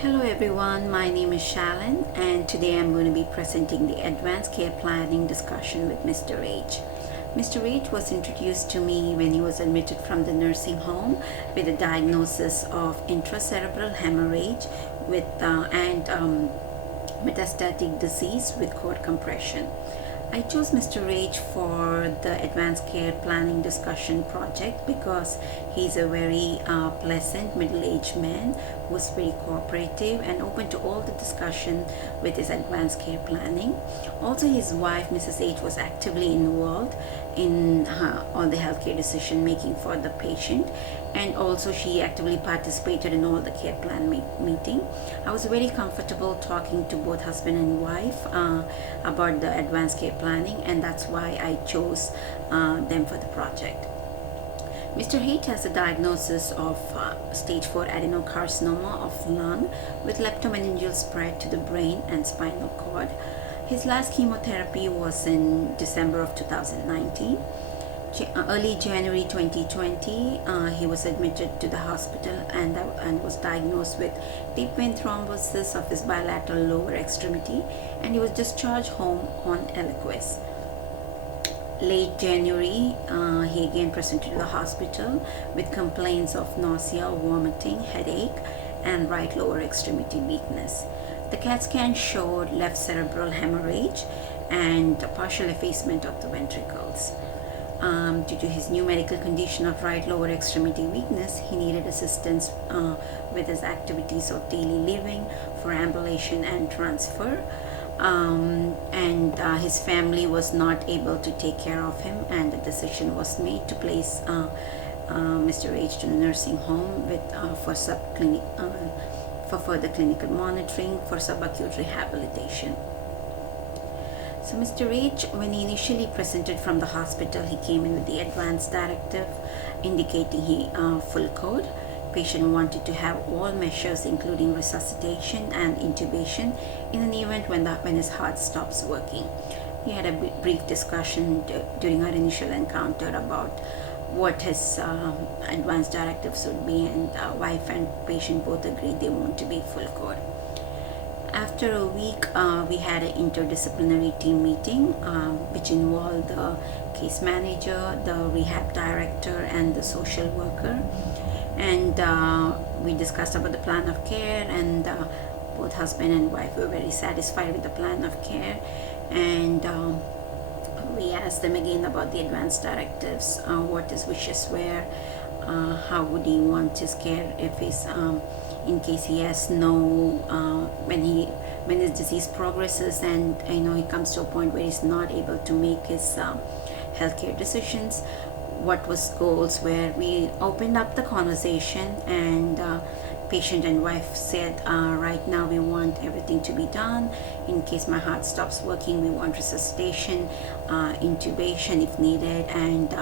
Hello everyone, my name is Shalin and today I'm going to be presenting the Advanced Care Planning discussion with Mr. H. Mr. H was introduced to me when he was admitted from the nursing home with a diagnosis of intracerebral hemorrhage with metastatic disease with cord compression. I chose Mr. H for the Advanced Care Planning Discussion project because he's a very pleasant middle-aged man who is very cooperative and open to all the discussion with his advanced care planning. Also, his wife, Mrs. H, was actively involved in all the healthcare decision making for the patient, and also she actively participated in all the care plan meeting. I was very comfortable talking to both husband and wife about the advanced care planning, and that's why I chose them for the project. Mr. H has a diagnosis of stage 4 adenocarcinoma of lung with leptomeningeal spread to the brain and spinal cord. His last chemotherapy was in December of 2019. Early January 2020, he was admitted to the hospital and was diagnosed with deep vein thrombosis of his bilateral lower extremity, and he was discharged home on Eliquis. Late January, he again presented to the hospital with complaints of nausea, vomiting, headache, and right lower extremity weakness. The CAT scan showed left cerebral hemorrhage and partial effacement of the ventricles. Due to his new medical condition of right lower extremity weakness, he needed assistance with his activities of daily living for ambulation and transfer. His family was not able to take care of him, and the decision was made to place Mr. H to the nursing home for further clinical monitoring for subacute rehabilitation. So Mr. H, when he initially presented from the hospital, he came in with the advance directive indicating he full code. Patient wanted to have all measures including resuscitation and intubation in an event when his heart stops working. We had a brief discussion during our initial encounter about what his advanced directives would be, and wife and patient both agreed they want to be full code. After a week, we had an interdisciplinary team meeting which involved the case manager, the rehab director, and the social worker. And we discussed about the plan of care, and both husband and wife were very satisfied with the plan of care. And we asked them again about the advanced directives, what his wishes were, how would he want his care if he's in case he has when his disease progresses and he comes to a point where he's not able to make his healthcare decisions, what was goals. Where we opened up the conversation, and patient and wife said, right now we want everything to be done. In case my heart stops working, we want resuscitation, intubation if needed, and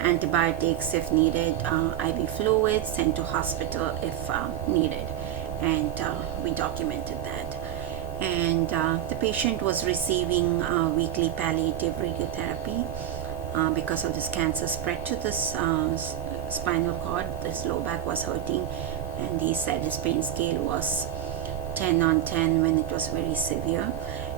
antibiotics if needed, IV fluids, sent to hospital if needed. And we documented that. And the patient was receiving weekly palliative radiotherapy because of this cancer spread to this spinal cord. His low back was hurting, and he said his pain scale was 10 on 10 when it was very severe.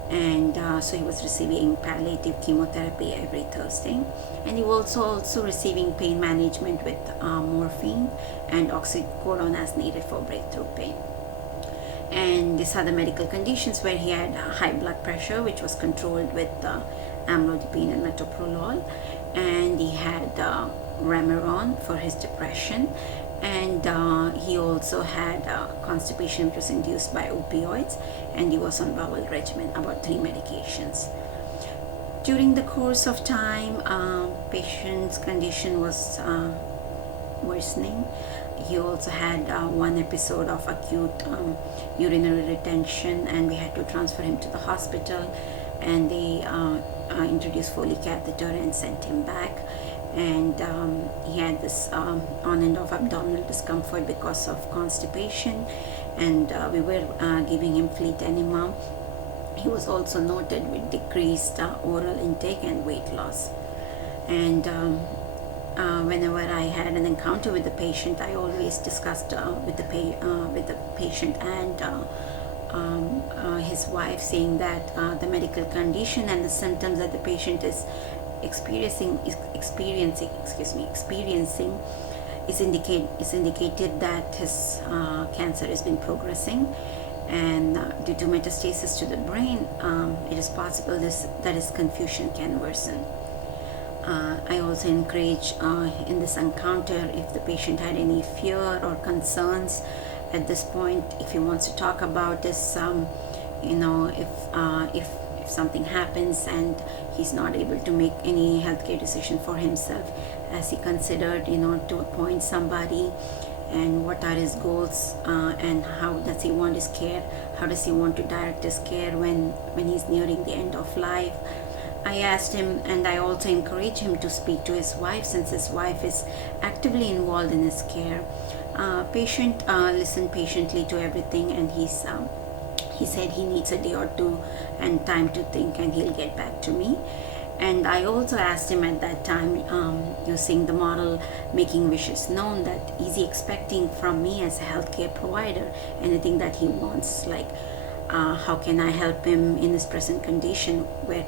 And so he was receiving palliative chemotherapy every Thursday, and he was also receiving pain management with morphine and oxycodone as needed for breakthrough pain. And these other medical conditions where he had high blood pressure, which was controlled with amlodipine and metoprolol, and he had Remeron for his depression, and he also had constipation which was induced by opioids, and he was on bowel regimen, about 3 medications. During the course of time, patient's condition was worsening. He also had one episode of acute urinary retention, and we had to transfer him to the hospital, and they introduced Foley catheter and sent him back. And he had this on and off abdominal discomfort because of constipation, and we were giving him fleet enema. He was also noted with decreased oral intake and weight loss. And whenever I had an encounter with the patient, I always discussed with the patient and his wife, saying that the medical condition and the symptoms that the patient is experiencing is indicated that his cancer has been progressing, and due to metastasis to the brain, it is possible that his confusion can worsen. I also encourage in this encounter, if the patient had any fear or concerns at this point, if he wants to talk about this, if something happens and he's not able to make any healthcare decision for himself, as he considered, to appoint somebody, and what are his goals, and how does he want his care, how does he want to direct his care when he's nearing the end of life. I asked him, and I also encourage him to speak to his wife, since his wife is actively involved in his care. Patient listened patiently to everything, and he said he needs a day or two and time to think, and he'll get back to me. And I also asked him at that time, using the model Making Wishes Known, that is he expecting from me as a healthcare provider anything that he wants, like how can I help him in his present condition, where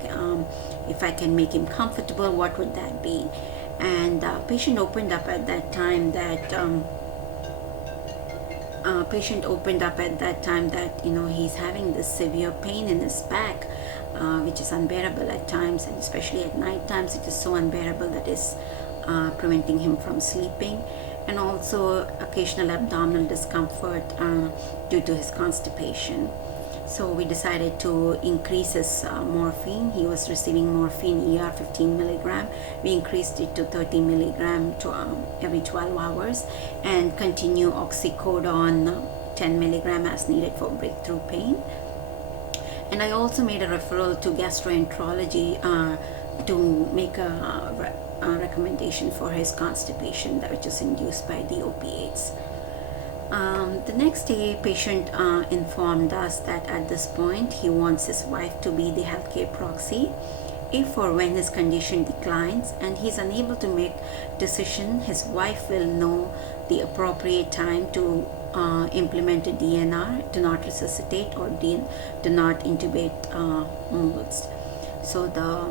if I can make him comfortable, what would that be? And patient opened up at that time that he's having this severe pain in his back, which is unbearable at times, and especially at night times it is so unbearable that is preventing him from sleeping, and also occasional abdominal discomfort due to his constipation. So we decided to increase his morphine. He was receiving morphine ER 15 milligram. We increased it to 30 milligram to every 12 hours, and continue oxycodone 10 milligram as needed for breakthrough pain. And I also made a referral to gastroenterology to make a recommendation for his constipation, which is induced by the opiates. The next day, patient informed us that at this point he wants his wife to be the healthcare proxy. If or when his condition declines and he's unable to make decision, his wife will know the appropriate time to implement a DNR, do not resuscitate, or do not intubate molds. So the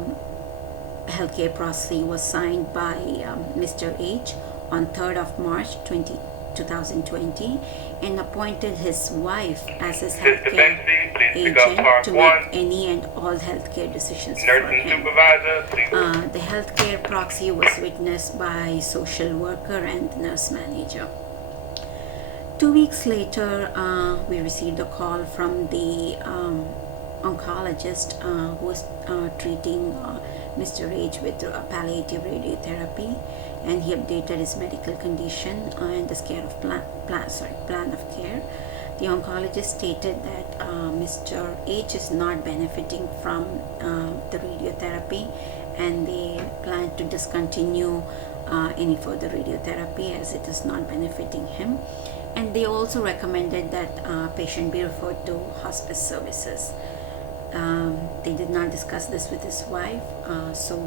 healthcare proxy was signed by Mr. H on 3rd of March 2020, and appointed his wife as his healthcare agent to make any and all healthcare decisions for him. The healthcare proxy was witnessed by social worker and nurse manager. 2 weeks later, we received a call from the oncologist who was treating Mr. H with palliative radiotherapy, and he updated his medical condition and the scale of plan of care. The oncologist stated that Mr. H is not benefiting from the radiotherapy, and they plan to discontinue any further radiotherapy as it is not benefiting him. And they also recommended that patient be referred to hospice services. They did not discuss this with his wife, so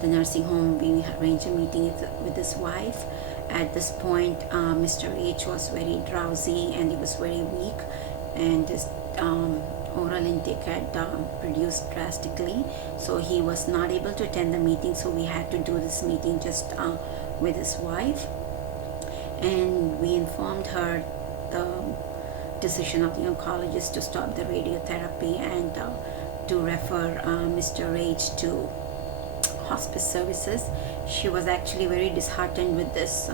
the nursing home, we arranged a meeting with his wife. At this point, Mr. H was very drowsy and he was very weak, and his oral intake had reduced drastically, so he was not able to attend the meeting. So we had to do this meeting just with his wife, and we informed her the decision of the oncologist to stop the radiotherapy and to refer Mr. H to hospice services. She was actually very disheartened with this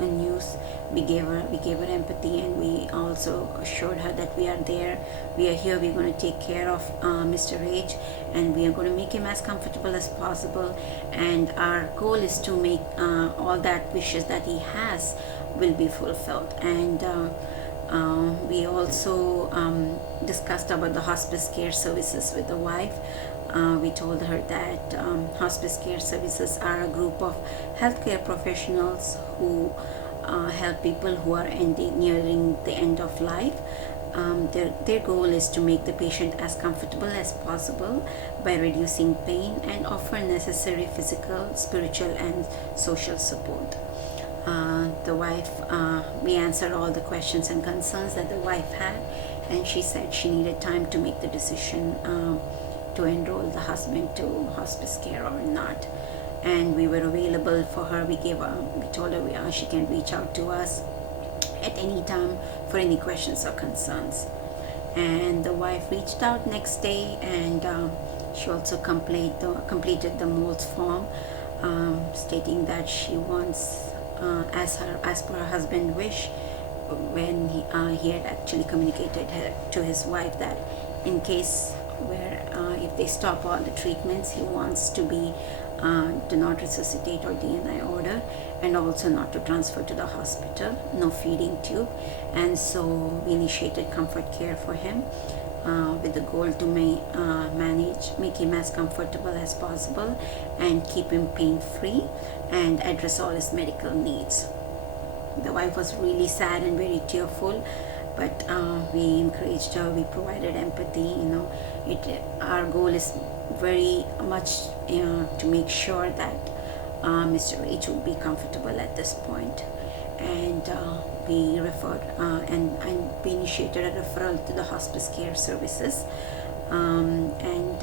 news. We gave her empathy, and we also assured her that we are there, we are here, we're going to take care of Mr. H, and we are going to make him as comfortable as possible, and our goal is to make all that wishes that he has will be fulfilled. And we also discussed about the hospice care services with the wife. We told her that hospice care services are a group of healthcare professionals who help people who are nearing the end of life. their goal is to make the patient as comfortable as possible by reducing pain and offer necessary physical, spiritual, and social support. The wife, we answered all the questions and concerns that the wife had, and she said she needed time to make the decision to enroll the husband to hospice care or not. And we were available for her. We told her she can reach out to us at any time for any questions or concerns. And the wife reached out next day, and she also completed the MOLS form, stating that she wants, as per her husband's wish, when he had actually communicated to his wife that in case where if they stop all the treatments, he wants to be to not resuscitate or DNI order, and also not to transfer to the hospital, no feeding tube. And so we initiated comfort care for him with the goal to make him as comfortable as possible and keep him pain free and address all his medical needs. The wife was really sad and very tearful, but we encouraged her, we provided empathy. Our goal is very much to make sure that Mr. H would be comfortable at this point. And we referred and we initiated a referral to the hospice care services. And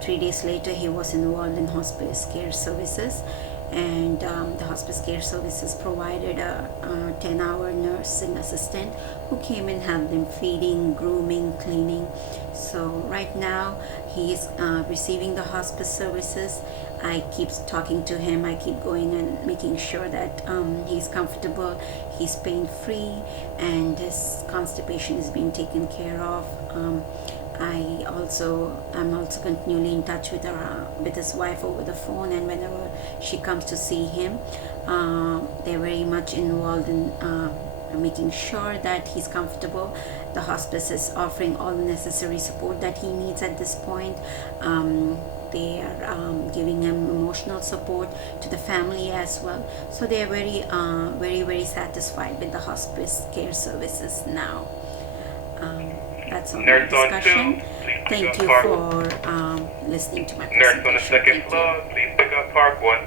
3 days later, he was involved in hospice care services. And the hospice care services provided a 10-hour nursing assistant who came and helped him feeding, grooming, cleaning. So right now he is receiving the hospice services. I keep talking to him. I keep going and making sure that he's comfortable, he's pain free, and his constipation is being taken care of. I'm also continually in touch with his wife over the phone, and whenever she comes to see him, they're very much involved in making sure that he's comfortable. The hospice is offering all the necessary support that he needs at this point. They are giving him emotional support to the family as well. So they are very satisfied with the hospice care services now. That's all my discussion. Thank you for listening to my presentation. Nurse on the second floor, please pick up Park 1.